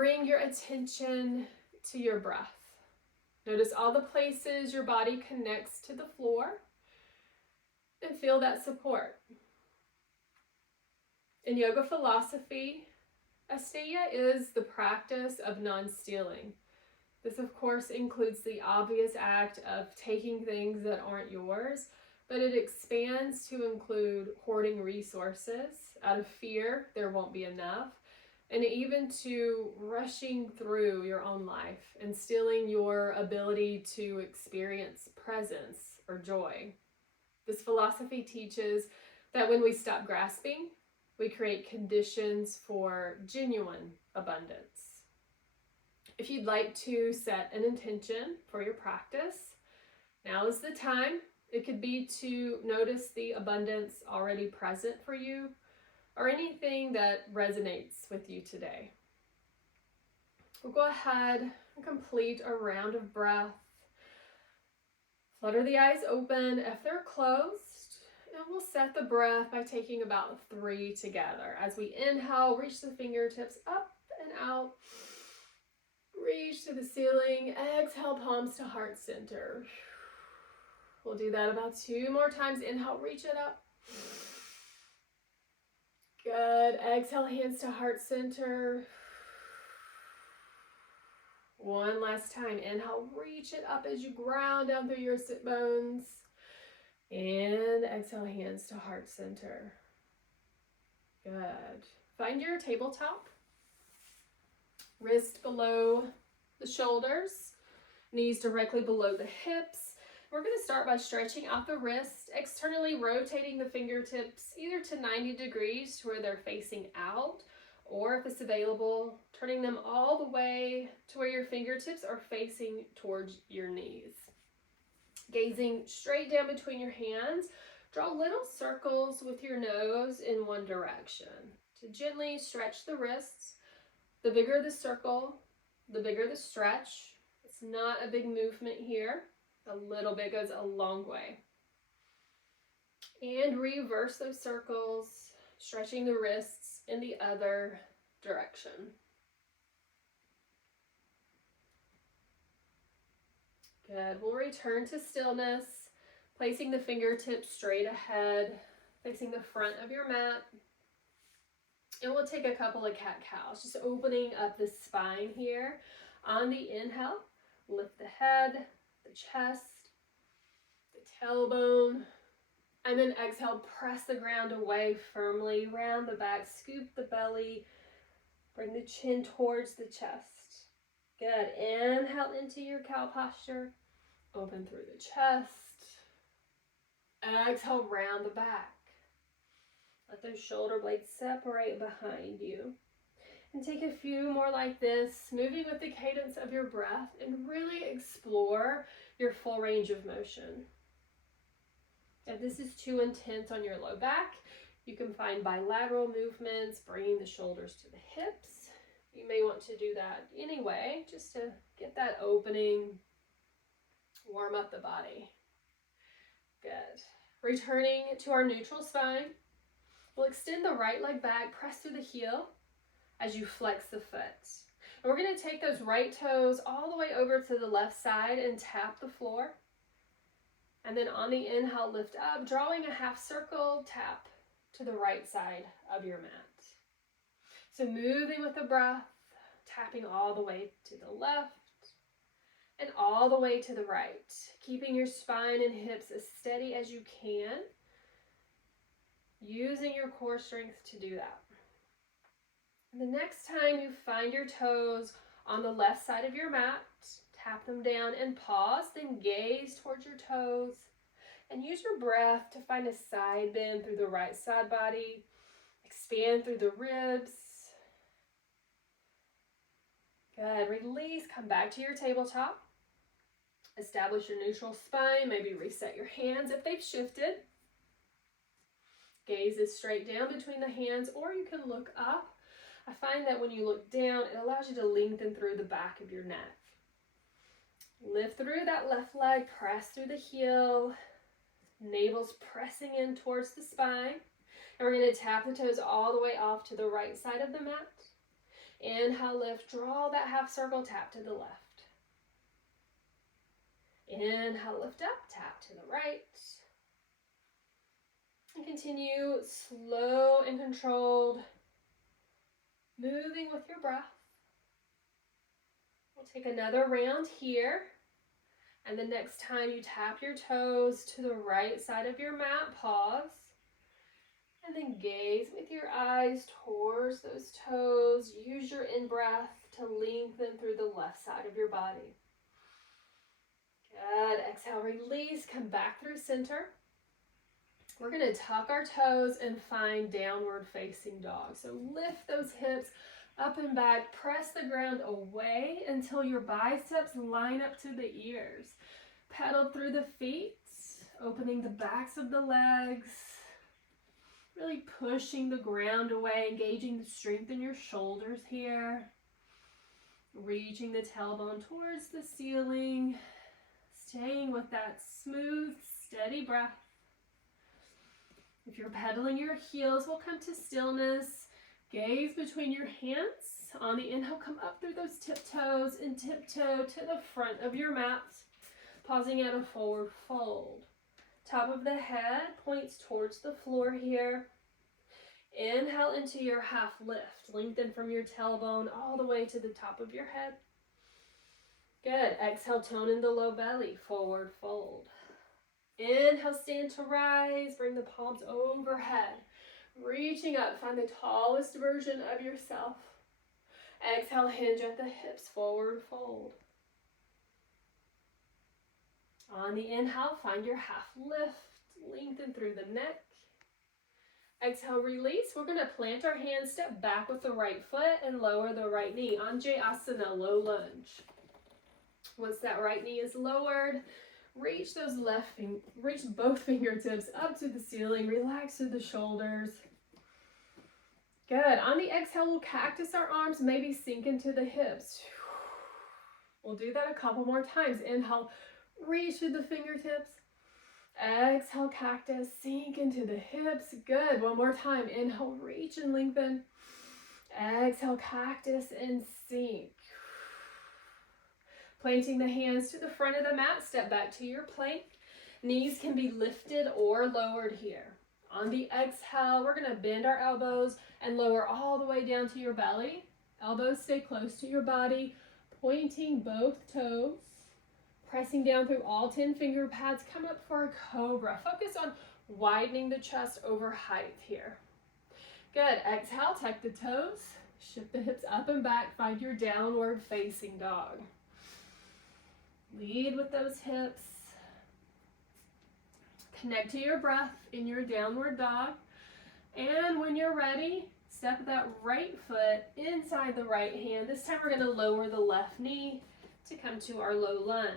bring your attention to your breath. Notice all the places your body connects to the floor and feel that support. In yoga philosophy, Asteya is the practice of non-stealing. This, of course, includes the obvious act of taking things that aren't yours, but it expands to include hoarding resources. Out of fear, there won't be enough, and even to rushing through your own life and stealing your ability to experience presence or joy. This philosophy teaches that when we stop grasping, we create conditions for genuine abundance. If you'd like to set an intention for your practice, now is the time. It could be to notice the abundance already present for you or anything that resonates with you today. We'll go ahead and complete a round of breath. Flutter the eyes open if they're closed, and we'll set the breath by taking about 3 together. As we inhale, reach the fingertips up and out. Reach to the ceiling. Exhale, palms to heart center. We'll do that about 2 more times. Inhale, reach it up. Good. Exhale, hands to heart center. 1 last time. Inhale, reach it up as you ground down through your sit bones. And exhale, hands to heart center. Good. Find your tabletop. Wrist below the shoulders, knees directly below the hips. We're going to start by stretching out the wrist, externally rotating the fingertips either to 90 degrees to where they're facing out, or if it's available, turning them all the way to where your fingertips are facing towards your knees. Gazing straight down between your hands, draw little circles with your nose in one direction to gently stretch the wrists. The bigger the circle, the bigger the stretch. It's not a big movement here. A little bit goes a long way. And reverse those circles, stretching the wrists in the other direction. Good. We'll return to stillness, placing the fingertips straight ahead, facing the front of your mat. And we'll take a couple of cat-cows, just opening up the spine here. On the inhale, lift the head, the chest, the tailbone, and then exhale, press the ground away firmly, round the back, scoop the belly, bring the chin towards the chest. Good. Inhale into your cow posture, open through the chest. Exhale, round the back. Let those shoulder blades separate behind you. And take a few more like this, moving with the cadence of your breath, and really explore your full range of motion. If this is too intense on your low back, you can find bilateral movements, bringing the shoulders to the hips. You may want to do that anyway, just to get that opening, warm up the body. Good. Returning to our neutral spine. We'll extend the right leg back, press through the heel as you flex the foot. And we're going to take those right toes all the way over to the left side and tap the floor. And then on the inhale, lift up, drawing a half circle, tap to the right side of your mat. So moving with the breath, tapping all the way to the left and all the way to the right, keeping your spine and hips as steady as you can, using your core strength to do that. And the next time you find your toes on the left side of your mat, tap them down and pause, then gaze towards your toes and use your breath to find a side bend through the right side body, expand through the ribs. Good. Release, come back to your tabletop. Establish your neutral spine, maybe reset your hands if they've shifted. Gaze is straight down between the hands, or you can look up. I find that when you look down, it allows you to lengthen through the back of your neck. Lift through that left leg, press through the heel, navel's pressing in towards the spine. And we're going to tap the toes all the way off to the right side of the mat. Inhale, lift, draw that half circle, tap to the left. Inhale, lift up, tap to the right. And continue slow and controlled, moving with your breath. We'll take another round here. And the next time you tap your toes to the right side of your mat, pause. And then gaze with your eyes towards those toes. Use your in-breath to lengthen through the left side of your body. Good. Exhale, release, come back through center. We're going to tuck our toes and find downward facing dog. So lift those hips up and back. Press the ground away until your biceps line up to the ears. Pedal through the feet, opening the backs of the legs. Really pushing the ground away, engaging the strength in your shoulders here. Reaching the tailbone towards the ceiling. Staying with that smooth, steady breath. If you're pedaling your heels, we'll come to stillness. Gaze between your hands. On the inhale, come up through those tiptoes and tiptoe to the front of your mat. Pausing at a forward fold. Top of the head points towards the floor here. Inhale into your half lift. Lengthen from your tailbone all the way to the top of your head. Good. Exhale, tone in the low belly. Forward fold. Inhale, stand to rise. Bring the palms overhead. Reaching up, find the tallest version of yourself. Exhale, hinge at the hips. Forward fold. On the inhale, find your half lift. Lengthen through the neck. Exhale, release. We're going to plant our hands, step back with the right foot and lower the right knee. Anjayasana, low lunge. Once that right knee is lowered, reach both fingertips up to the ceiling. Relax through the shoulders. Good. On the exhale, we'll cactus our arms, maybe sink into the hips. We'll do that a couple more times. Inhale, reach through the fingertips. Exhale, cactus, sink into the hips. Good. One more time. Inhale, reach and lengthen. Exhale, cactus and sink. Planting the hands to the front of the mat, step back to your plank. Knees can be lifted or lowered here. On the exhale, we're going to bend our elbows and lower all the way down to your belly. Elbows stay close to your body, pointing both toes. Pressing down through all 10 finger pads. Come up for a cobra. Focus on widening the chest over height here. Good. Exhale, tuck the toes. Shift the hips up and back. Find your downward facing dog. Lead with those hips. Connect to your breath in your downward dog. And when you're ready, step that right foot inside the right hand. This time we're going to lower the left knee to come to our low lunge.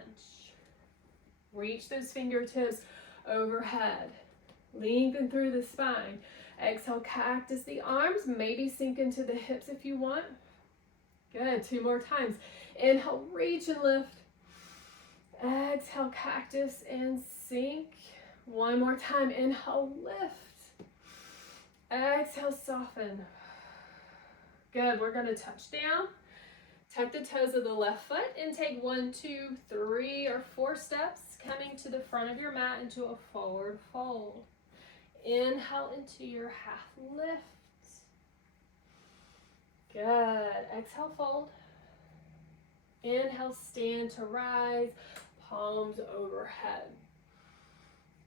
Reach those fingertips overhead. Lengthen through the spine. Exhale, cactus the arms. Maybe sink into the hips if you want. Good. 2 more times. Inhale, reach and lift. Exhale, cactus and sink. 1 more time. Inhale, lift. Exhale, soften. Good. We're going to touch down. Tuck the toes of the left foot and take 1, 2, 3, or 4 steps, coming to the front of your mat into a forward fold. Inhale into your half lift. Good. Exhale, fold. Inhale, stand to rise, palms overhead.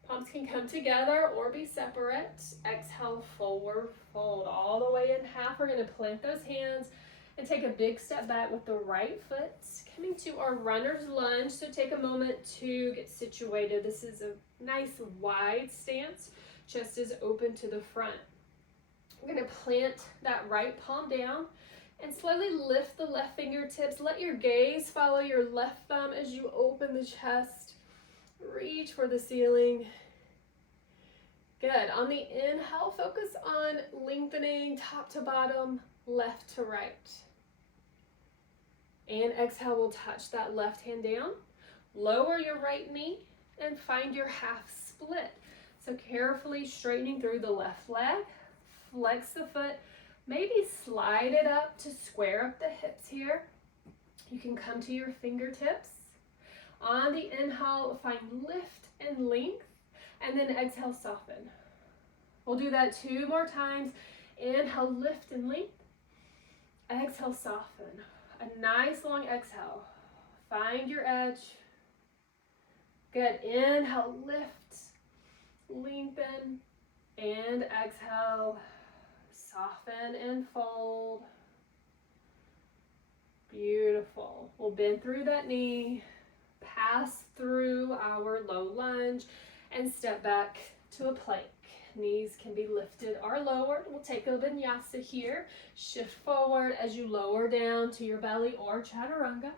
Palms can come together or be separate. Exhale, forward fold. All the way in half. We're going to plant those hands and take a big step back with the right foot. Coming to our runner's lunge. So take a moment to get situated. This is a nice wide stance. Chest is open to the front. We're going to plant that right palm down and slowly lift the left fingertips. Let your gaze follow your left thumb as you open the chest. Reach for the ceiling. Good. On the inhale, focus on lengthening top to bottom, left to right. And exhale, we'll touch that left hand down. Lower your right knee and find your half split. So carefully straightening through the left leg. Flex the foot, Maybe slide it up to square up the hips here. You can come to your fingertips. On the inhale, find lift and length, and then exhale, soften. We'll do that 2 more times. Inhale, lift and length. Exhale, soften. A nice long exhale. Find your edge. Good. Inhale, lift, lengthen, and exhale, soften and fold. Beautiful. We'll bend through that knee, pass through our low lunge, and step back to a plank. Knees can be lifted or lowered. We'll take a vinyasa here. Shift forward as you lower down to your belly or chaturanga.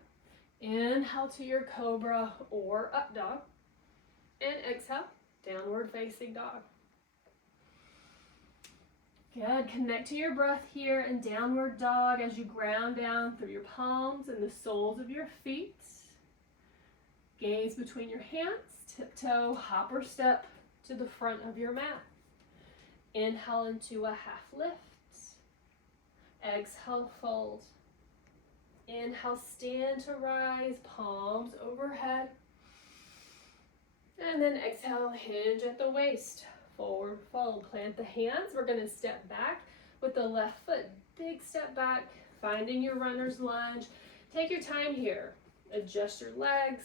Inhale to your cobra or up dog. And exhale, downward facing dog. Good. Connect to your breath here in downward dog as you ground down through your palms and the soles of your feet. Gaze between your hands, tiptoe, hop or step to the front of your mat. Inhale into a half lift. Exhale, fold. Inhale, stand to rise, palms overhead. And then exhale, hinge at the waist. Forward fold. Plant the hands. We're going to step back with the left foot. Big step back, finding your runner's lunge. Take your time here. Adjust your legs.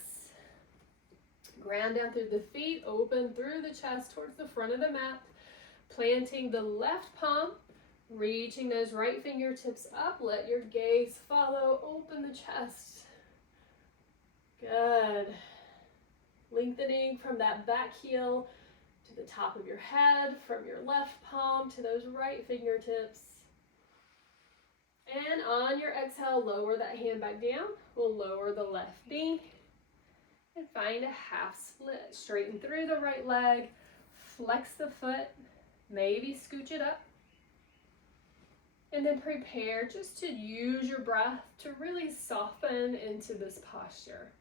Ground down through the feet. Open through the chest towards the front of the mat. Planting the left palm. Reaching those right fingertips up. Let your gaze follow. Open the chest. Good. Lengthening from that back heel to the top of your head, from your left palm to those right fingertips. And on your exhale, lower that hand back down. We'll lower the left knee and find a half split. Straighten through the right leg, flex the foot, maybe scooch it up. And then prepare just to use your breath to really soften into this posture.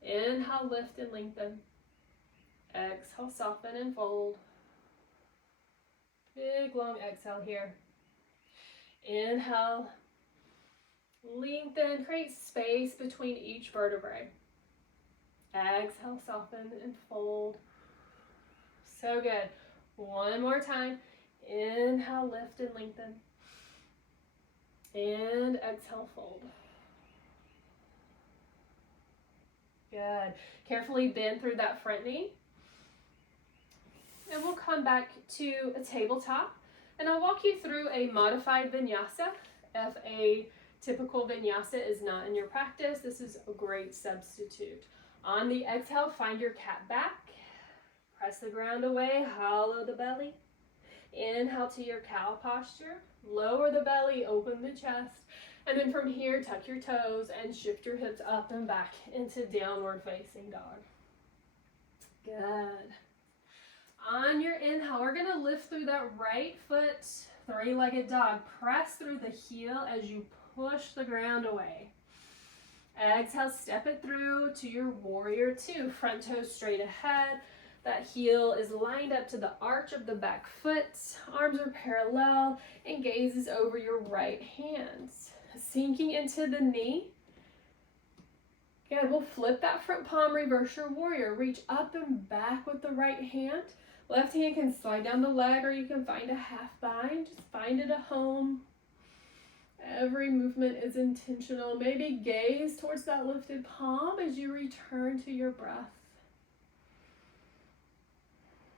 Inhale, lift and lengthen. Exhale, soften and fold. Big long exhale here. Inhale, lengthen, create space between each vertebrae. Exhale, soften and fold. So good. One more time. Inhale, lift and lengthen. And exhale, fold. Good. Carefully bend through that front knee. And we'll come back to a tabletop. And I'll walk you through a modified vinyasa. If a typical vinyasa is not in your practice, this is a great substitute. On the exhale, find your cat back. Press the ground away, hollow the belly. Inhale to your cow posture. Lower the belly, open the chest. And then from here, tuck your toes and shift your hips up and back into downward facing dog. Good. On your inhale, we're going to lift through that right foot, three-legged dog. Press through the heel as you push the ground away. Exhale, step it through to your warrior two. Front toes straight ahead. That heel is lined up to the arch of the back foot. Arms are parallel and gaze is over your right hands. Sinking into the knee. Good, we'll flip that front palm, reverse your warrior. Reach up and back with the right hand. Left hand can slide down the leg or you can find a half bind. Just find it a home. Every movement is intentional. Maybe gaze towards that lifted palm as you return to your breath.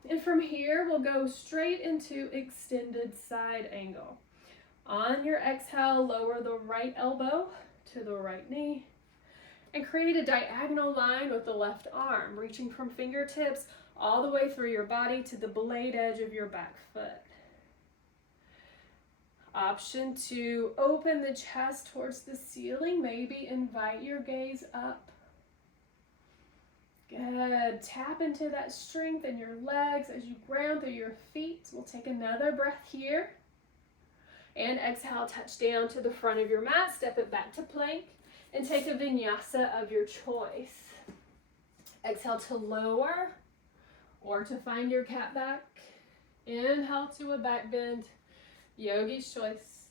And from here, we'll go straight into extended side angle. On your exhale, lower the right elbow to the right knee and create a diagonal line with the left arm, reaching from fingertips all the way through your body to the blade edge of your back foot. Option to open the chest towards the ceiling, maybe invite your gaze up. Good. Tap into that strength in your legs as you ground through your feet. We'll take another breath here. And exhale, touch down to the front of your mat. Step it back to plank and take a vinyasa of your choice. Exhale to lower or to find your cat back. Inhale to a back bend. Yogi's choice.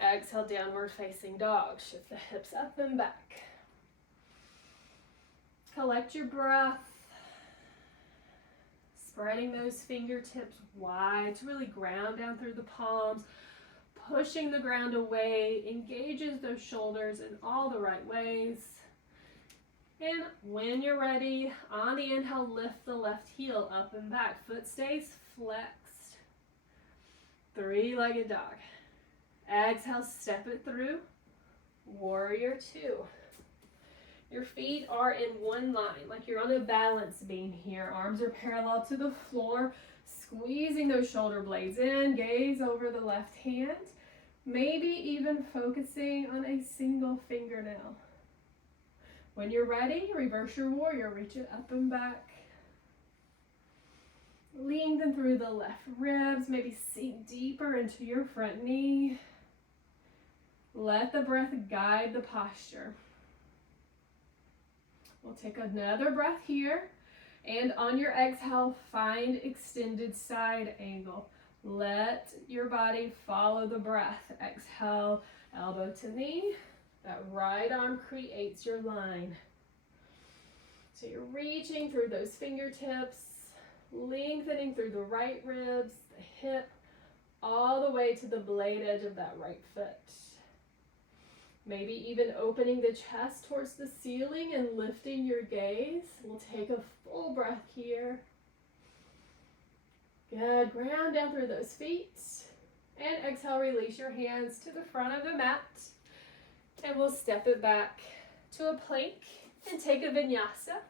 Exhale, downward facing dog. Shift the hips up and back. Collect your breath. Spreading those fingertips wide to really ground down through the palms. Pushing the ground away, engages those shoulders in all the right ways. And when you're ready, on the inhale, lift the left heel up and back. Foot stays flexed. Three-legged dog. Exhale, step it through. Warrior two. Your feet are in one line, like you're on a balance beam here. Arms are parallel to the floor, squeezing those shoulder blades in. Gaze over the left hand. Maybe even focusing on a single fingernail. When you're ready, reverse your warrior. Reach it up and back. Lengthen through the left ribs. Maybe sink deeper into your front knee. Let the breath guide the posture. We'll take another breath here. And on your exhale, find extended side angle. Let your body follow the breath. Exhale, elbow to knee. That right arm creates your line. So you're reaching through those fingertips, lengthening through the right ribs, the hip, all the way to the blade edge of that right foot. Maybe even opening the chest towards the ceiling and lifting your gaze. We'll take a full breath here. Good, ground down through those feet. And exhale, release your hands to the front of the mat. And we'll step it back to a plank and take a vinyasa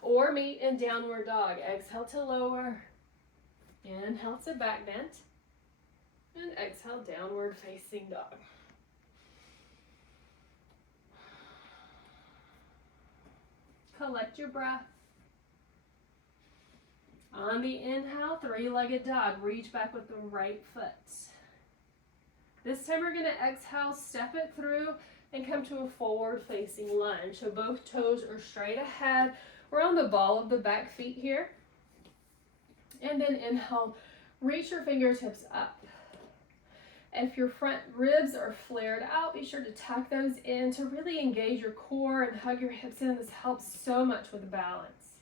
or meet in downward dog. Exhale to lower. Inhale to back bend. And exhale, downward facing dog. Collect your breath. On the inhale, three-legged dog. Reach back with the right foot. This time we're going to exhale, step it through, and come to a forward-facing lunge. So both toes are straight ahead. We're on the ball of the back feet here. And then inhale, reach your fingertips up. If your front ribs are flared out, be sure to tuck those in to really engage your core and hug your hips in. This helps so much with balance.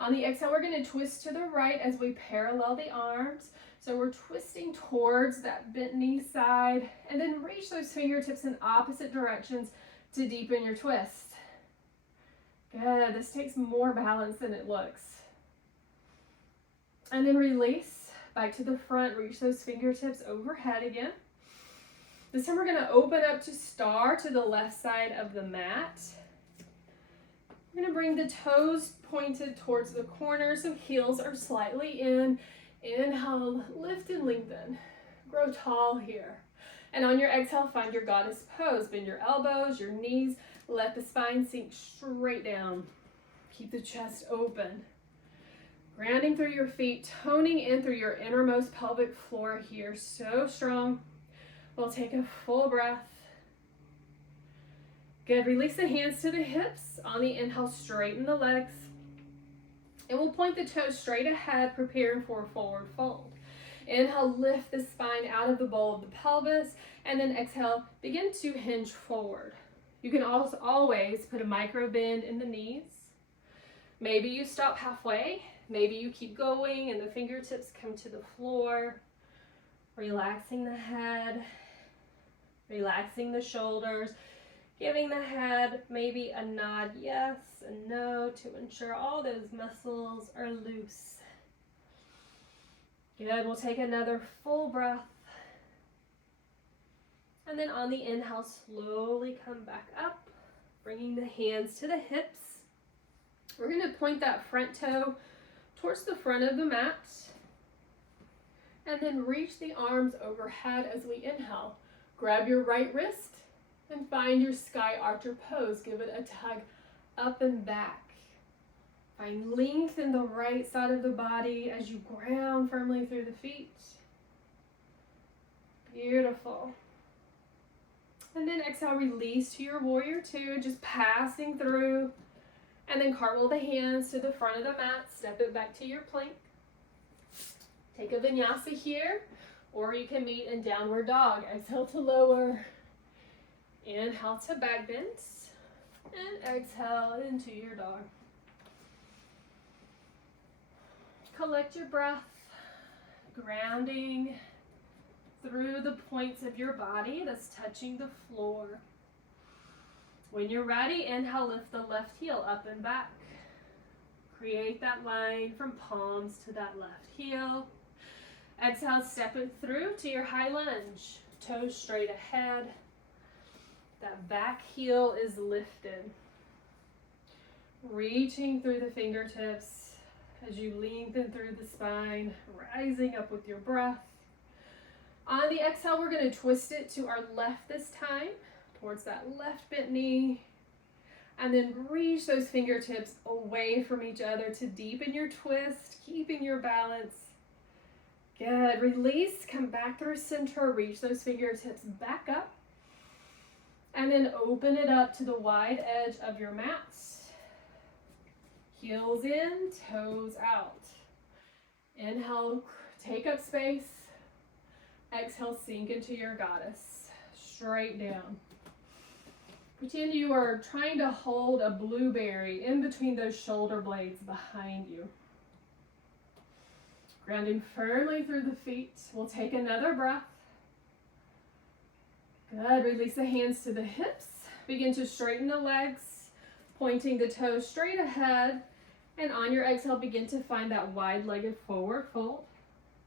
On the exhale, we're going to twist to the right as we parallel the arms. So we're twisting towards that bent knee side, and then reach those fingertips in opposite directions to deepen your twist. Good. This takes more balance than it looks. And then release. Back to the front, reach those fingertips overhead again. This time we're going to open up to star to the left side of the mat. We're going to bring the toes pointed towards the corner so heels are slightly in. Inhale, lift and lengthen. Grow tall here. And on your exhale, find your goddess pose. Bend your elbows, your knees. Let the spine sink straight down. Keep the chest open. Grounding through your feet, toning in through your innermost pelvic floor here. So strong. We'll take a full breath. Good. Release the hands to the hips. On the inhale, straighten the legs. And we'll point the toes straight ahead, preparing for a forward fold. Inhale, lift the spine out of the bowl of the pelvis. And then exhale, begin to hinge forward. You can also always put a micro bend in the knees. Maybe you stop halfway. Maybe you keep going and the fingertips come to the floor. Relaxing the head, relaxing the shoulders, giving the head maybe a nod yes and no to ensure all those muscles are loose. Good, we'll take another full breath. And then on the inhale, slowly come back up, bringing the hands to the hips. We're going to point that front toe towards the front of the mat. And then reach the arms overhead as we inhale. Grab your right wrist and find your sky archer pose. Give it a tug up and back. Find length in the right side of the body as you ground firmly through the feet. Beautiful. And then exhale, release to your warrior two, just passing through. And then cartwheel the hands to the front of the mat. Step it back to your plank. Take a vinyasa here. Or you can meet in downward dog. Exhale to lower. Inhale to back bend. And exhale into your dog. Collect your breath, grounding through the points of your body that's touching the floor. When you're ready, inhale, lift the left heel up and back. Create that line from palms to that left heel. Exhale, step it through to your high lunge. Toes straight ahead. That back heel is lifted. Reaching through the fingertips as you lengthen through the spine, rising up with your breath. On the exhale, we're going to twist it to our left this time, towards that left bent knee. And then reach those fingertips away from each other to deepen your twist, keeping your balance. Good. Release, come back through center, reach those fingertips back up. And then open it up to the wide edge of your mat. Heels in, toes out. Inhale, take up space. Exhale, sink into your goddess. Straight down. Pretend you are trying to hold a blueberry in between those shoulder blades behind you. Grounding firmly through the feet. We'll take another breath. Good. Release the hands to the hips. Begin to straighten the legs, pointing the toes straight ahead. And on your exhale, begin to find that wide-legged forward fold.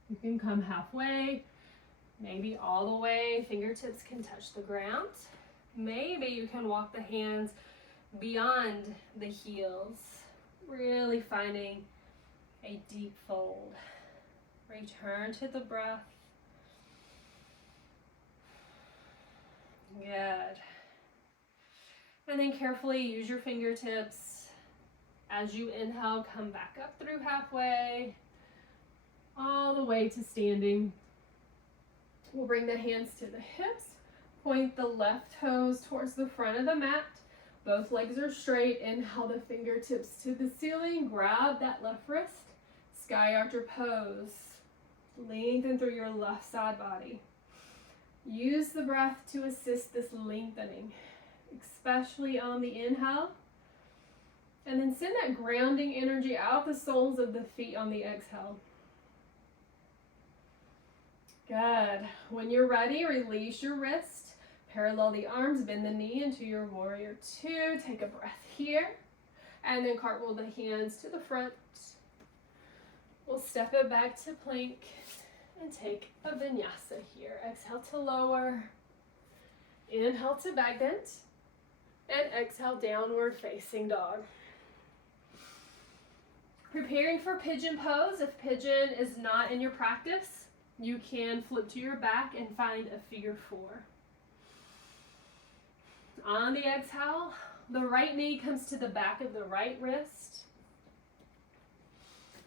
You can come halfway, maybe all the way. Fingertips can touch the ground. Maybe you can walk the hands beyond the heels, really finding a deep fold. Return to the breath. Good. And then carefully use your fingertips. As you inhale, come back up through halfway, all the way to standing. We'll bring the hands to the hips. Point the left toes towards the front of the mat. Both legs are straight. Inhale the fingertips to the ceiling. Grab that left wrist. Sky archer pose. Lengthen through your left side body. Use the breath to assist this lengthening, especially on the inhale. And then send that grounding energy out the soles of the feet on the exhale. Good. When you're ready, release your wrist. Parallel the arms, bend the knee into your warrior two. Take a breath here. And then cartwheel the hands to the front. We'll step it back to plank and take a vinyasa here. Exhale to lower. Inhale to back bend. And exhale, downward facing dog. Preparing for pigeon pose. If pigeon is not in your practice, you can flip to your back and find a figure four. On the exhale, the right knee comes to the back of the right wrist.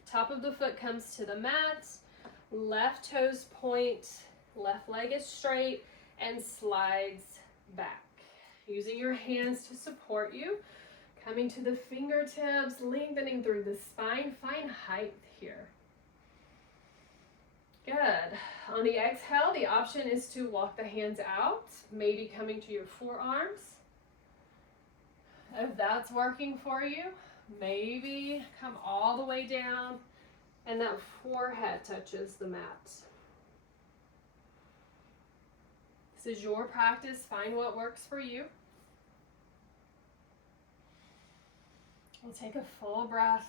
Top of the foot comes to the mat. Left toes point, left leg is straight and slides back. Using your hands to support you. Coming to the fingertips, lengthening through the spine. Find height here. Good. On the exhale, the option is to walk the hands out, maybe coming to your forearms. If that's working for you, maybe come all the way down and that forehead touches the mat. This is your practice. Find what works for you. We'll take a full breath.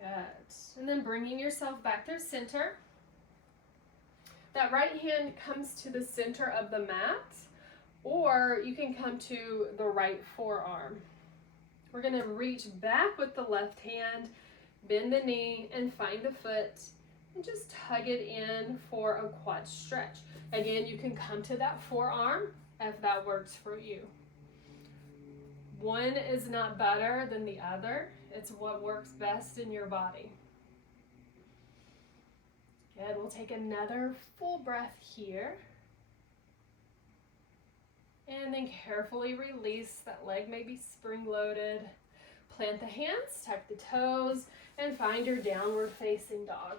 Good. And then bringing yourself back through center. That right hand comes to the center of the mat, or you can come to the right forearm. We're going to reach back with the left hand, bend the knee, and find the foot, and just tug it in for a quad stretch. Again, you can come to that forearm if that works for you. One is not better than the other. It's what works best in your body. Good. We'll take another full breath here. And then carefully release. That leg may be spring-loaded. Plant the hands, tuck the toes, and find your downward facing dog.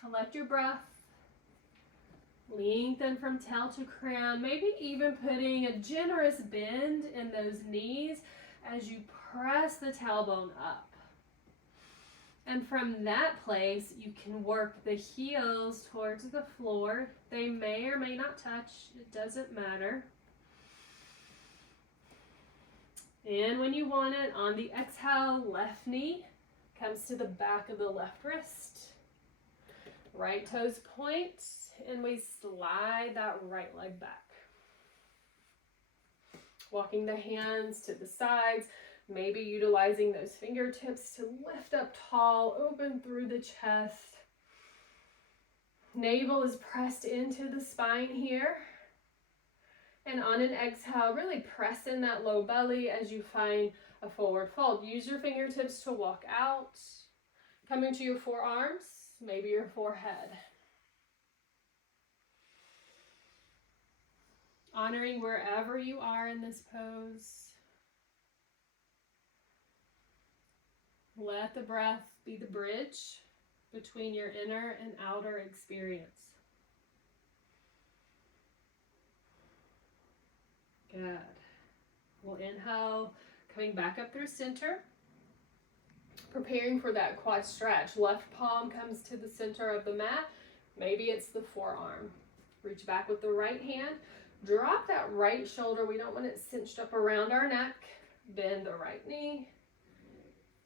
Collect your breath. Lengthen from tail to crown, maybe even putting a generous bend in those knees as you press the tailbone up. And from that place, you can work the heels towards the floor. They may or may not touch, it doesn't matter. And when you want it, on the exhale, left knee comes to the back of the left wrist. Right toes point, and we slide that right leg back. Walking the hands to the sides, maybe utilizing those fingertips to lift up tall, open through the chest. Navel is pressed into the spine here. And on an exhale, really press in that low belly as you find a forward fold. Use your fingertips to walk out. Coming to your forearms, maybe your forehead. Honoring wherever you are in this pose. Let the breath be the bridge between your inner and outer experience. Good. We'll inhale, coming back up through center. Preparing for that quad stretch. Left palm comes to the center of the mat. Maybe it's the forearm. Reach back with the right hand. Drop that right shoulder. We don't want it cinched up around our neck. Bend the right knee.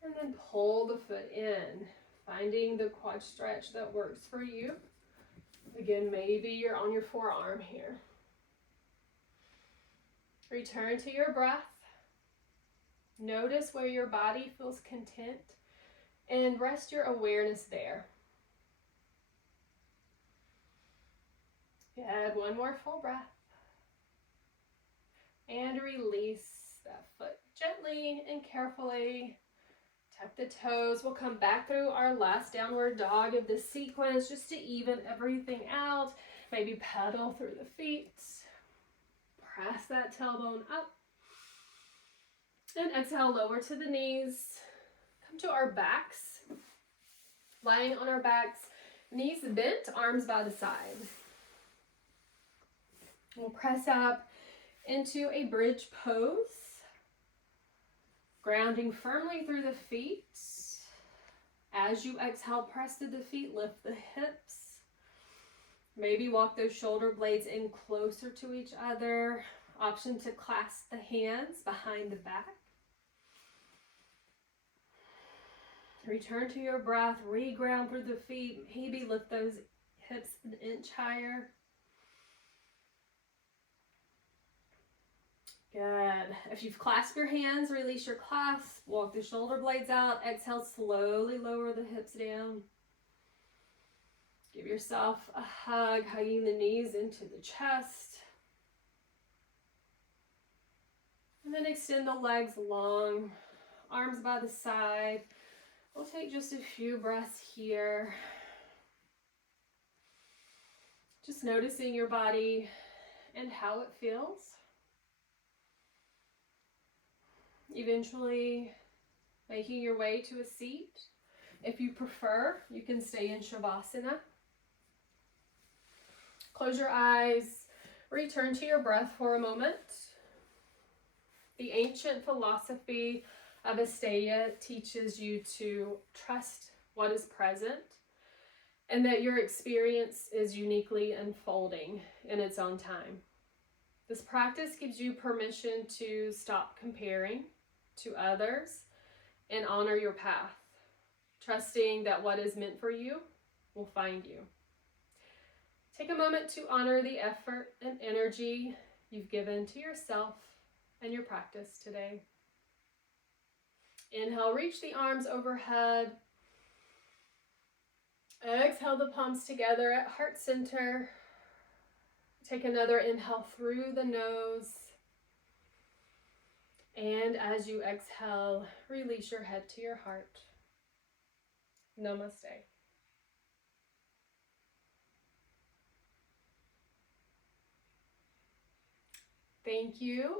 And then pull the foot in. Finding the quad stretch that works for you. Again, maybe you're on your forearm here. Return to your breath. Notice where your body feels content and rest your awareness there. Good. One more full breath. And release that foot gently and carefully. Tuck the toes. We'll come back through our last downward dog of this sequence just to even everything out. Maybe pedal through the feet. Press that tailbone up. And exhale, lower to the knees. Come to our backs. Lying on our backs, knees bent, arms by the side. We'll press up into a bridge pose. Grounding firmly through the feet. As you exhale, press through the feet, lift the hips. Maybe walk those shoulder blades in closer to each other. Option to clasp the hands behind the back. Return to your breath, reground through the feet, maybe lift those hips an inch higher. Good. If you've clasped your hands, release your clasp, walk the shoulder blades out, exhale, slowly lower the hips down. Give yourself a hug, hugging the knees into the chest. And then extend the legs long, arms by the side. We'll take just a few breaths here. Just noticing your body and how it feels. Eventually making your way to a seat. If you prefer, you can stay in Shavasana. Close your eyes, return to your breath for a moment. The ancient philosophy of Asteya teaches you to trust what is present and that your experience is uniquely unfolding in its own time. This practice gives you permission to stop comparing to others and honor your path, trusting that what is meant for you will find you. Take a moment to honor the effort and energy you've given to yourself and your practice today. Inhale, reach the arms overhead. Exhale the palms together at heart center. Take another inhale through the nose. And as you exhale, release your head to your heart. Namaste. Thank you.